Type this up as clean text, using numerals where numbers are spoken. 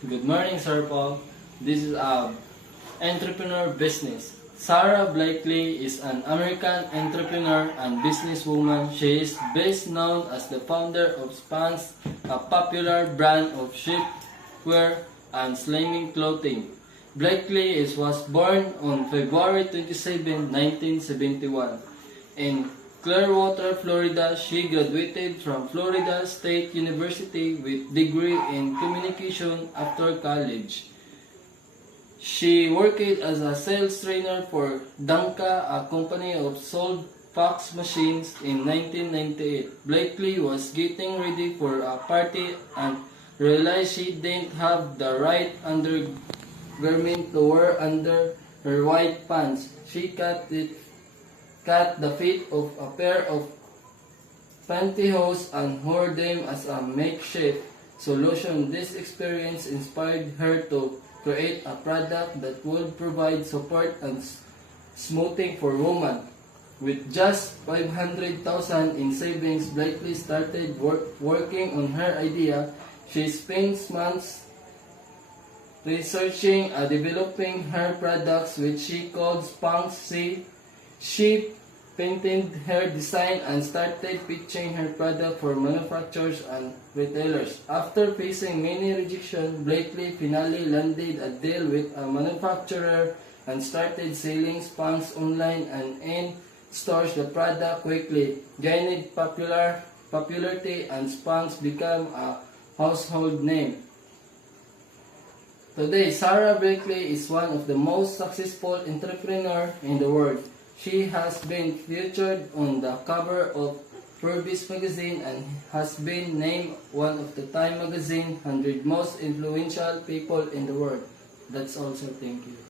Good morning, Sir Paul. This is entrepreneur business. Sarah Blakely is an American entrepreneur and businesswoman. She is best known as the founder of Spans, a popular brand of shapewear and slimming clothing. Blakely was born on February 27, 1971 in Clearwater, Florida. She graduated from Florida State University with degree in communication after college. She worked as a sales trainer for Danka, a company of sold fax machines in 1998. Blakely was getting ready for a party and realized she didn't have the right undergarment to wear under her white pants. She cut the fit of a pair of pantyhose and wore them as a makeshift solution. This experience inspired her to create a product that would provide support and smoothing for women. With just $500,000 in savings, Blakely started working on her idea. She spent months researching and developing her products, which she called Spanx. She patented her design and started pitching her product for manufacturers and retailers. After facing many rejections, Blakely finally landed a deal with a manufacturer and started selling Spanx online and in stores. The product quickly gained popularity and Spanx became a household name. Today, Sarah Blakely is one of the most successful entrepreneurs in the world. She has been featured on the cover of Forbes magazine and has been named one of the Time magazine 100 most influential people in the world. That's all, sir. Thank you.